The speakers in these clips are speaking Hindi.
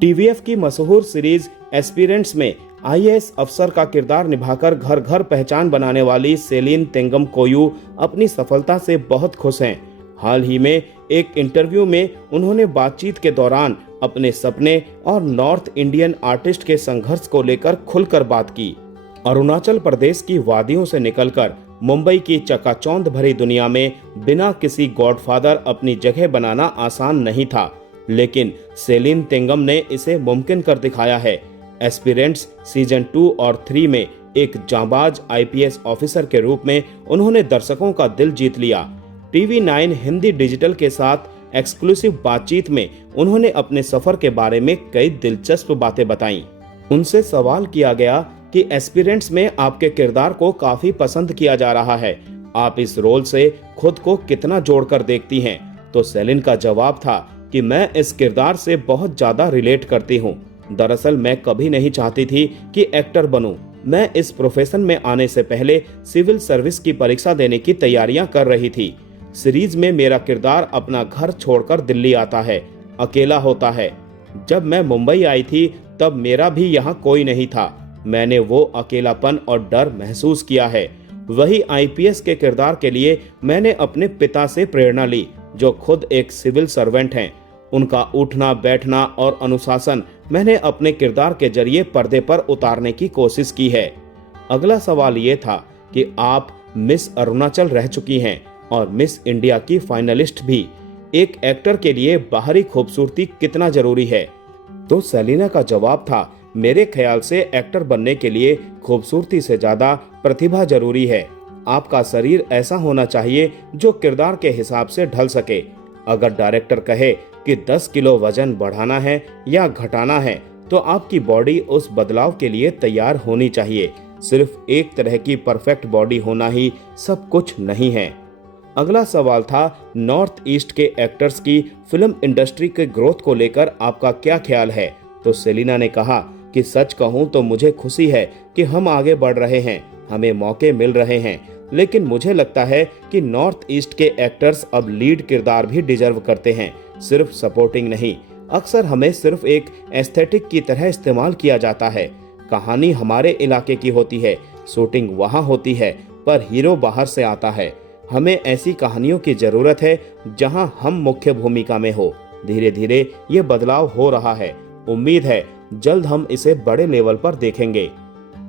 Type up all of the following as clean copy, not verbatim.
टीवीएफ की मशहूर सीरीज एस्पिरेंट्स में आईएएस अफसर का किरदार निभाकर घर घर पहचान बनाने वाली सेलिन तेंगम कोयू अपनी सफलता से बहुत खुश हैं। हाल ही में एक इंटरव्यू में उन्होंने बातचीत के दौरान अपने सपने और नॉर्थ इंडियन आर्टिस्ट के संघर्ष को लेकर खुलकर बात की। अरुणाचल प्रदेश की वादियों से निकलकर मुंबई की चकाचौंध भरी दुनिया में बिना किसी गॉडफादर अपनी जगह बनाना आसान नहीं था, लेकिन सेलिन तेंगम ने इसे मुमकिन कर दिखाया है। एस्पिरेंट्स सीजन 2 और 3 में एक जांबाज आईपीएस ऑफिसर के रूप में उन्होंने दर्शकों का दिल जीत लिया। टीवी 9 हिंदी डिजिटल के साथ एक्सक्लूसिव बातचीत में उन्होंने अपने सफर के बारे में कई दिलचस्प बातें बताईं। उनसे सवाल किया गया कि एस्पिरेंट्स में आपके किरदार को काफी पसंद किया जा रहा है, आप इस रोल से खुद को कितना जोड़कर देखती हैं? तो सेलिन का जवाब था कि मैं इस किरदार से बहुत ज्यादा रिलेट करती हूँ। दरअसल मैं कभी नहीं चाहती थी कि एक्टर बनूं। मैं इस प्रोफेशन में आने से पहले सिविल सर्विस की परीक्षा देने की तैयारियां कर रही थी। सीरीज में मेरा किरदार अपना घर छोड़कर दिल्ली आता है, अकेला होता है। जब मैं मुंबई आई थी तब मेरा भी यहाँ कोई नहीं था। मैंने वो अकेलापन और डर महसूस किया है। वही आईपीएस के किरदार के लिए मैंने अपने पिता से प्रेरणा ली, जो खुद एक सिविल सर्वेंट हैं। उनका उठना बैठना और अनुशासन मैंने अपने किरदार के जरिए पर्दे पर उतारने की कोशिश की है। अगला सवाल ये था कि आप मिस अरुणाचल रह चुकी हैं और मिस इंडिया की फाइनलिस्ट भी। एक एक्टर के लिए बाहरी खूबसूरती कितना जरूरी है? तो सेलिना का जवाब था, मेरे ख्याल से एक्टर बनने के लिए खूबसूरती से ज्यादा प्रतिभा जरूरी है। आपका शरीर ऐसा होना चाहिए जो किरदार के हिसाब से ढल सके। अगर डायरेक्टर कहे कि 10 किलो वजन बढ़ाना है या घटाना है, तो आपकी बॉडी उस बदलाव के लिए तैयार होनी चाहिए। सिर्फ एक तरह की परफेक्ट बॉडी होना ही सब कुछ नहीं है। अगला सवाल था, नॉर्थ ईस्ट के एक्टर्स की फिल्म इंडस्ट्री के ग्रोथ को लेकर आपका क्या ख्याल है? तो सेलिना ने कहा कि सच कहूं तो मुझे खुशी है कि हम आगे बढ़ रहे हैं, हमें मौके मिल रहे हैं, लेकिन मुझे लगता है कि नॉर्थ ईस्ट के एक्टर्स अब लीड किरदार भी डिजर्व करते हैं, सिर्फ सपोर्टिंग नहीं। अक्सर हमें सिर्फ एक एस्थेटिक की तरह इस्तेमाल किया जाता है। कहानी हमारे इलाके की होती है, शूटिंग वहां होती है, पर हीरो बाहर से आता है। हमें ऐसी कहानियों की जरूरत है जहां हम मुख्य भूमिका में हो। धीरे धीरे ये बदलाव हो रहा है। उम्मीद है जल्द हम इसे बड़े लेवल पर देखेंगे।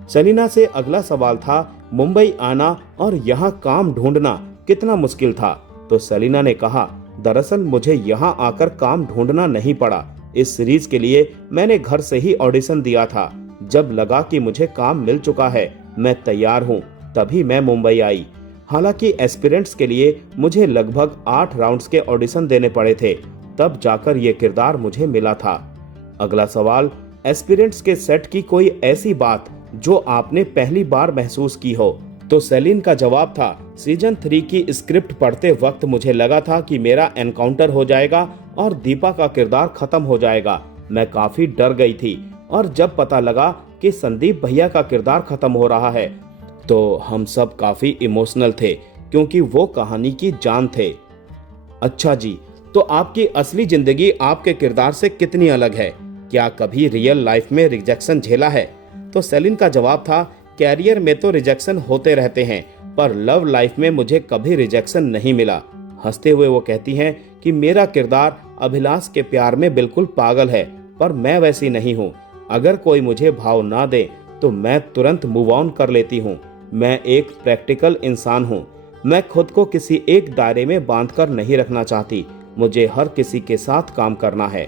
सेलिना से अगला सवाल था, मुंबई आना और यहाँ काम ढूंढना कितना मुश्किल था? तो सेलिना ने कहा, दरअसल मुझे यहाँ आकर काम ढूंढना नहीं पड़ा। इस सीरीज के लिए मैंने घर से ही ऑडिशन दिया था। जब लगा कि मुझे काम मिल चुका है, मैं तैयार हूँ, तभी मैं मुंबई आई। हालांकि एस्पिरेंट्स के लिए मुझे लगभग 8 राउंड्स के ऑडिशन देने पड़े थे, तब जाकर ये किरदार मुझे मिला था। अगला सवाल, एस्पिरेंट्स के सेट की कोई ऐसी बात जो आपने पहली बार महसूस की हो? तो सेलिन का जवाब था, सीजन 3 की स्क्रिप्ट पढ़ते वक्त मुझे लगा था कि मेरा एनकाउंटर हो जाएगा और दीपा का किरदार खत्म हो जाएगा। मैं काफी डर गई थी, और जब पता लगा कि संदीप भैया का किरदार खत्म हो रहा है तो हम सब काफी इमोशनल थे, क्योंकि वो कहानी की जान थे। अच्छा जी, तो आपकी असली जिंदगी आपके किरदार से कितनी अलग है? क्या कभी रियल लाइफ में रिजेक्शन झेला है? तो सेलिन का जवाब था, कैरियर में तो रिजेक्शन होते रहते हैं, पर लव लाइफ में मुझे कभी रिजेक्शन नहीं मिला। हंसते हुए वो कहती हैं कि मेरा किरदार अभिलाष के प्यार में बिल्कुल पागल है, पर मैं वैसी नहीं हूँ। अगर कोई मुझे भाव ना दे तो मैं तुरंत मूव ऑन कर लेती हूँ। मैं एक प्रैक्टिकल इंसान हूँ। मैं खुद को किसी एक दायरे में बांधकर नहीं रखना चाहती। मुझे हर किसी के साथ काम करना है।